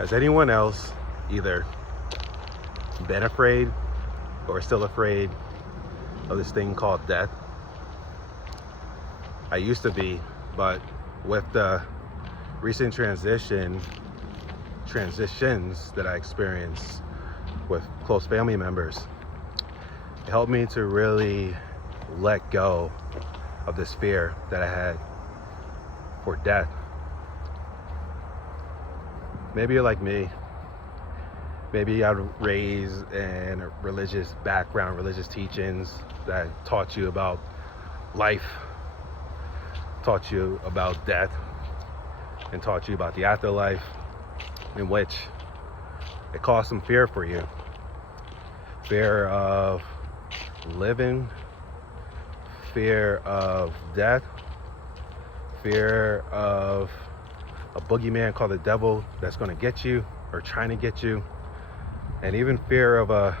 Has anyone else either been afraid or still afraid of this thing called death? I used to be, but with the recent transitions that I experienced with close family members, it helped me to really let go of this fear that I had for death. Maybe you're like me. Maybe I was raised in a religious background, religious teachings that taught you about life, taught you about death, and taught you about the afterlife, in which it caused some fear for you. Fear of living, fear of death, fear of a boogeyman called the devil that's going to get you or trying to get you, and even fear of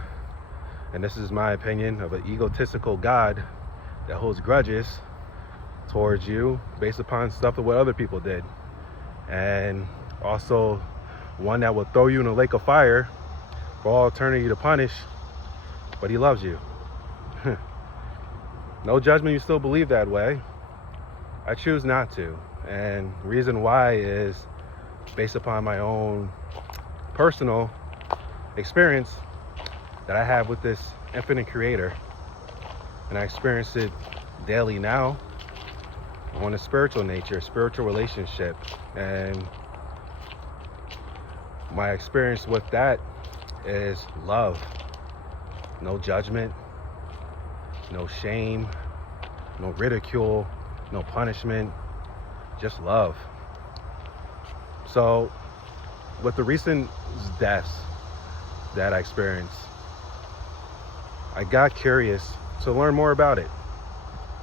and this is my opinion, of an egotistical God that holds grudges towards you based upon stuff of what other people did, and also one that will throw you in a lake of fire for all eternity to punish, but he loves you. No judgment, you still believe that way. I choose not to, and the reason why is based upon my own personal experience that I have with this infinite creator, and I experience it daily now on a spiritual nature, spiritual relationship. And my experience with that is love. No judgment, no shame, no ridicule, no punishment, just love. So with the recent deaths that I experienced, I got curious to learn more about it.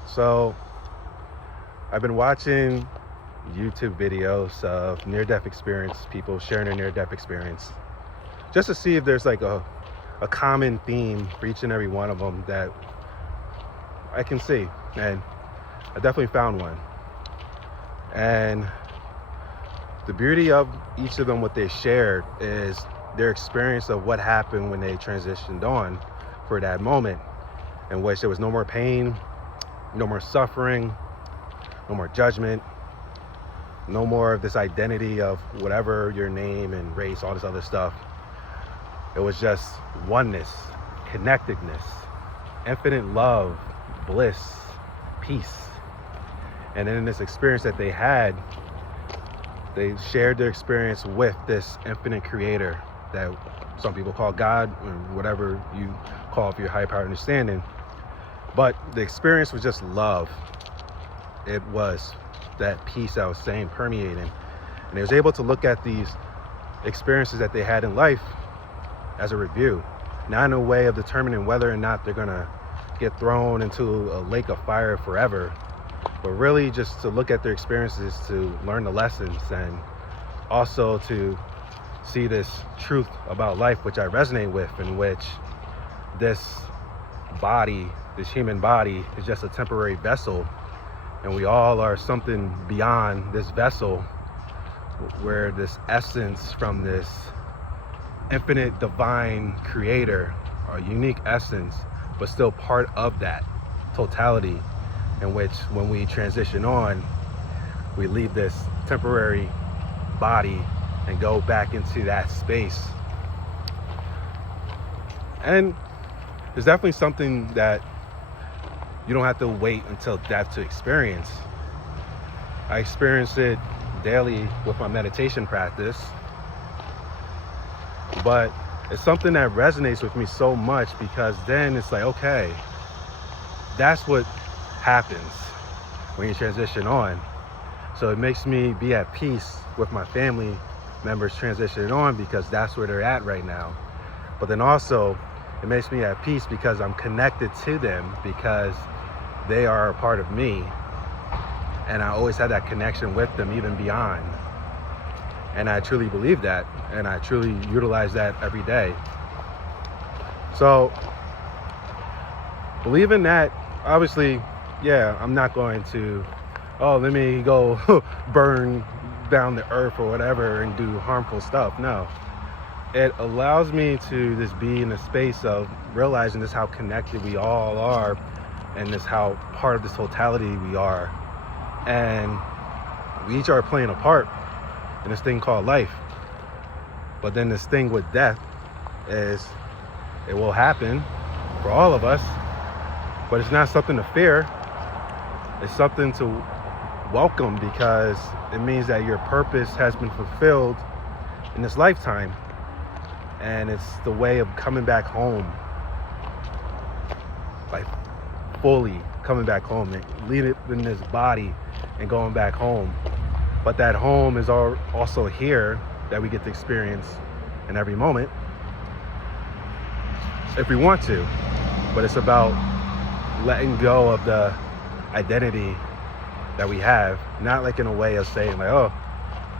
So I've been watching YouTube videos of near-death experience, people sharing their near-death experience, just to see if there's like a common theme for each and every one of them that I can see. And I definitely found one. And the beauty of each of them, what they shared, is their experience of what happened when they transitioned on for that moment, in which there was no more pain, no more suffering, no more judgment, no more of this identity of whatever your name and race, all this other stuff. It was just oneness, connectedness, infinite love, bliss, peace. And in this experience that they had, they shared their experience with this infinite creator that some people call God, or whatever you call for your higher power understanding. But the experience was just love. It was that peace I was saying permeating. And they was able to look at these experiences that they had in life as a review, not in a way of determining whether or not they're gonna get thrown into a lake of fire forever, but really just to look at their experiences to learn the lessons, and also to see this truth about life, which I resonate with, in which this body, this human body, is just a temporary vessel, and we all are something beyond this vessel, where this essence from this infinite divine creator, a unique essence, but still part of that totality, in which when we transition on, we leave this temporary body and go back into that space. And there's definitely something that you don't have to wait until death to experience. I experience it daily with my meditation practice, but it's something that resonates with me so much, because then it's like, okay, that's what happens when you transition on. So it makes me be at peace with my family members transitioning on, because that's where they're at right now. But then also it makes me at peace because I'm connected to them, because they are a part of me, and I always had that connection with them, even beyond. And I truly believe that, and I truly utilize that every day. So believing that, obviously, yeah, I'm not going to, oh, let me go burn down the earth or whatever and do harmful stuff. No, it allows me to just be in a space of realizing just how connected we all are, and just how part of this totality we are, and we each are playing a part in this thing called life. But then this thing with death is, it will happen for all of us, but it's not something to fear. It's something to welcome, because it means that your purpose has been fulfilled in this lifetime, and it's the way of coming back home, like fully coming back home and leaving this body and going back home. But that home is also here, that we get to experience in every moment if we want to. But it's about letting go of the identity that we have, not like in a way of saying like, oh,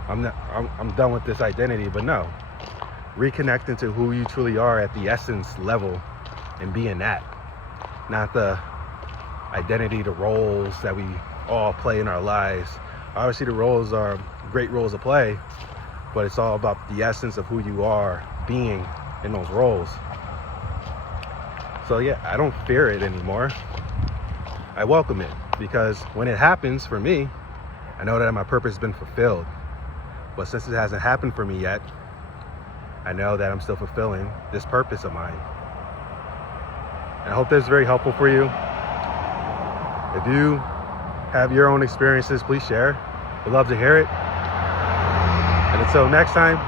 I'm done with this identity, but no, reconnecting to who you truly are at the essence level and being that, not the identity, the roles that we all play in our lives. Obviously the roles are great roles to play, but it's all about the essence of who you are being in those roles. So yeah, I don't fear it anymore. I welcome it, because when it happens for me, I know that my purpose has been fulfilled. But since it hasn't happened for me yet, I know that I'm still fulfilling this purpose of mine. And I hope this is very helpful for you. If you have your own experiences, please share. We'd love to hear it. And until next time,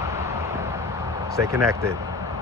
stay connected.